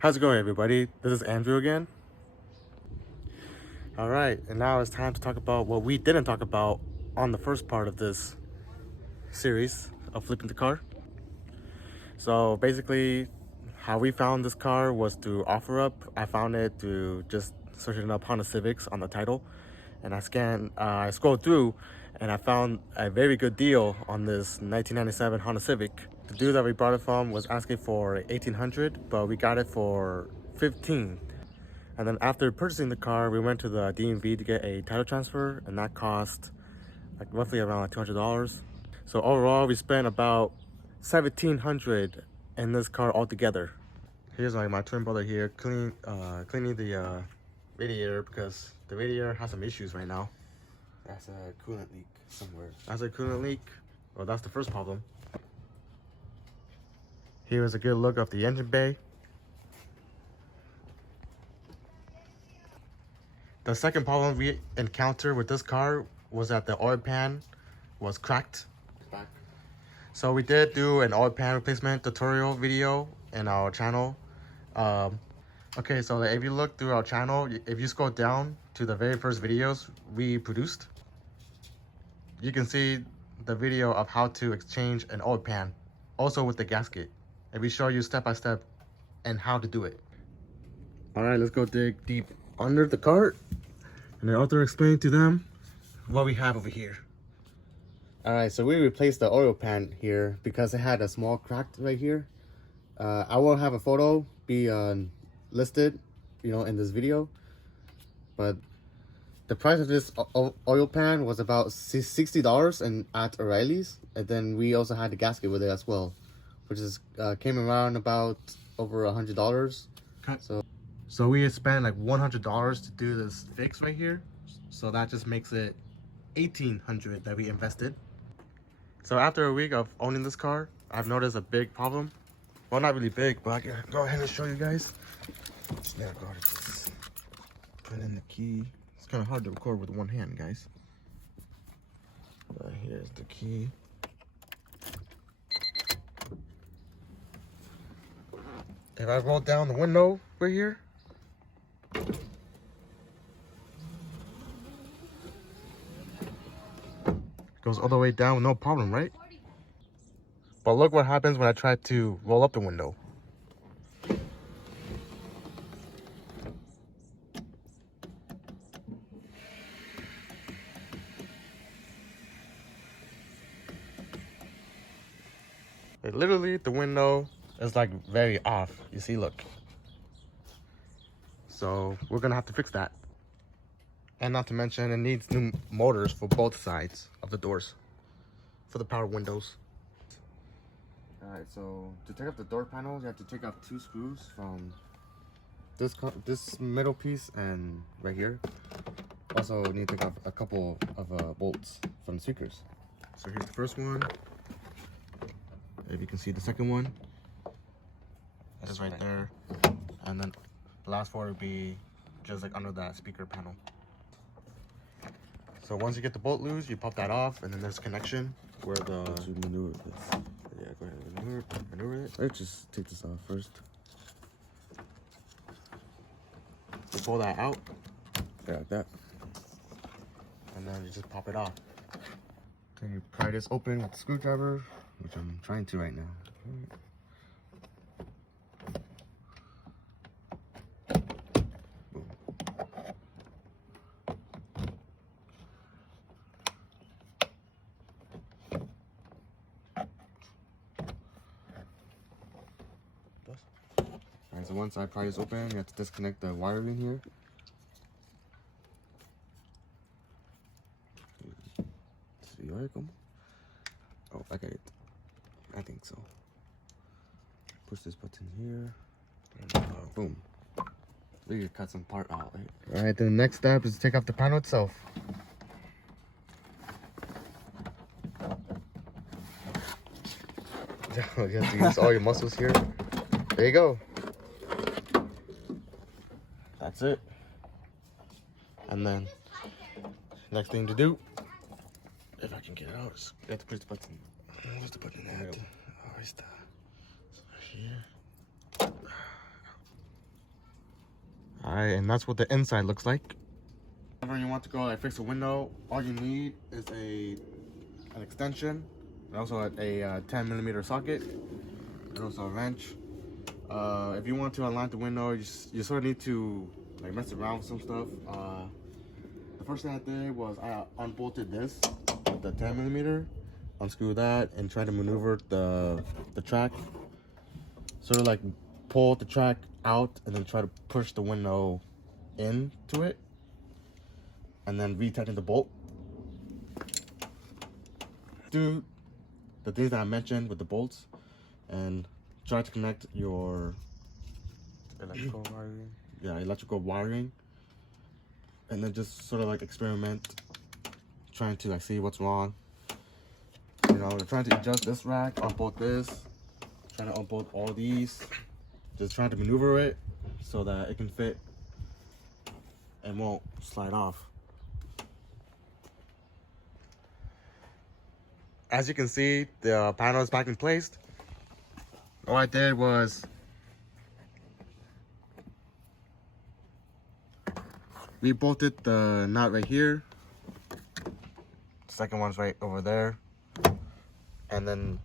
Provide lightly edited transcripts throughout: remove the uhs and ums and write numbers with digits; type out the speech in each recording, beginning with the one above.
How's it going, everybody? This is Andrew again. All right, and now it's time to talk about what we didn't talk about on the first part of this series of flipping the car. So basically, how we found this car was through OfferUp. I found it to just searching up Honda Civics on the title, and I scrolled through, and I found a very good deal on this 1997 Honda Civic. The dude that we brought it from was asking for $1,800, but we got it for $15. And then after purchasing the car, we went to the DMV to get a title transfer, and that cost like roughly around $200. So overall, we spent about $1,700 in this car altogether. Here's my twin brother here cleaning the radiator because the radiator has some issues right now. That's a coolant leak somewhere. That's a coolant leak. Well, that's the first problem. Here is a good look of the engine bay. The second problem we encountered with this car was that the oil pan was cracked. Back. So we did do an oil pan replacement tutorial video in our channel. Okay, so if you look through our channel, if you scroll down to the very first videos we produced, you can see the video of how to exchange an oil pan, also with the gasket. And we show you step by step and how to do it. All right, let's go dig deep under the cart. And then Arthur explained to them what we have over here. All right, so we replaced the oil pan here because it had a small crack right here. I will have a photo be listed, in this video. But the price of this oil pan was about $60 and at O'Reilly's, and then we also had the gasket with it as well, which is came around about over $100. So we spent like $100 to do this fix right here. So that just makes it $1,800 that we invested. So after a week of owning this car, I've noticed a big problem. Well, not really big, but I can go ahead and show you guys. Yeah, go ahead. Just put in the key. It's kind of hard to record with one hand, guys. Here's the key. If I roll down the window right here, goes all the way down, no problem, right? But look what happens when I try to roll up the window. Literally, the window is like very off. You see, look. So we're gonna have to fix that. And not to mention, it needs new motors for both sides of the doors for the power windows. All right, so to take off the door panel, you have to take off 2 screws from this middle piece and right here. Also, you need to take off a couple of bolts from the speakers. So here's the first one. If you can see the second one, it's right there. And then the last 4 would be just like under that speaker panel. So once you get the bolt loose, you pop that off, and then there's a connection where the... You maneuver this. Yeah, go ahead, maneuver it. Let's just take this off first. You pull that out, Yeah, like that. and then you just pop it off. Then you pry this open with the screwdriver, which I'm trying to right now. Alright, so once I pry this open, you have to disconnect the wiring here. See, oh, I got it. I think so. Push this button here. And, boom. We can cut some part out. Right? Alright, then the next step is to take off the panel itself. You have to use all your muscles here. There you go. That's it. And then, next thing to do, if I can get it out, is you have to push the button. Where's the button at? Oh, it's right here. Alright, and that's what the inside looks like. Whenever you want to go like fix a window, all you need is an extension, and also a 10mm socket, and also a wrench. If you want to align the window, you sort of need to like mess around with some stuff. The first thing I did was I unbolted this with the 10mm, unscrew that, and try to maneuver the track. Sort of like pull the track out and then try to push the window into it, and then retighten the bolt. Do the things that I mentioned with the bolts, and try to connect your electrical wiring. Yeah, electrical wiring, and then just sort of like experiment, trying to like see what's wrong. You know, we're trying to adjust this rack, unbolt this, trying to unbolt all these, just trying to maneuver it so that it can fit and won't slide off. As you can see, the panel is back in place. All I did was we bolted the nut right here. The second one's right over there. And then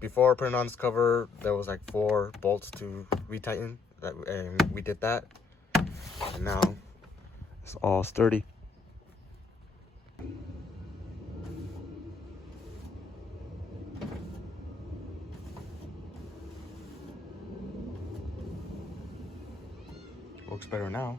before putting on this cover, there was like 4 bolts to retighten, and we did that. And now it's all sturdy. Works better now.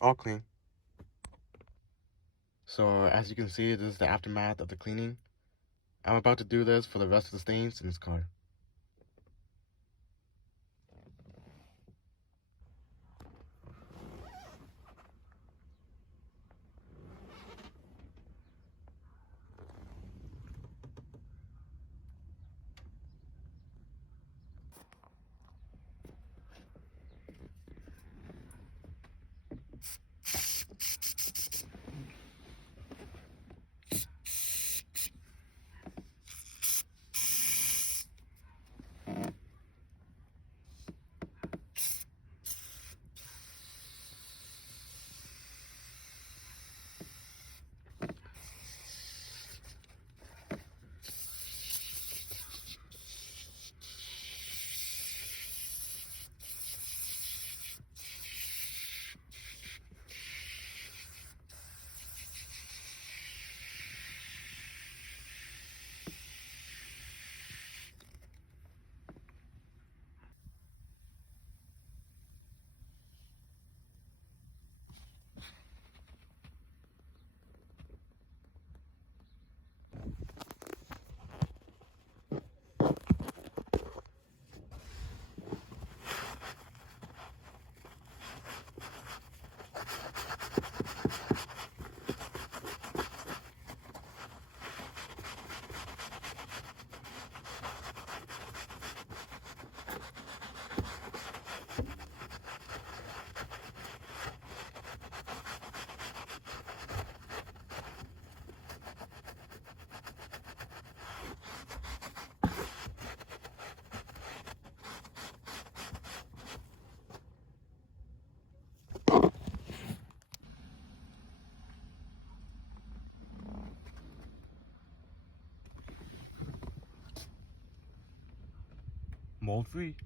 All clean. So as you can see, this is the aftermath of the cleaning. I'm about to do this for the rest of the stains in this car. Mold free.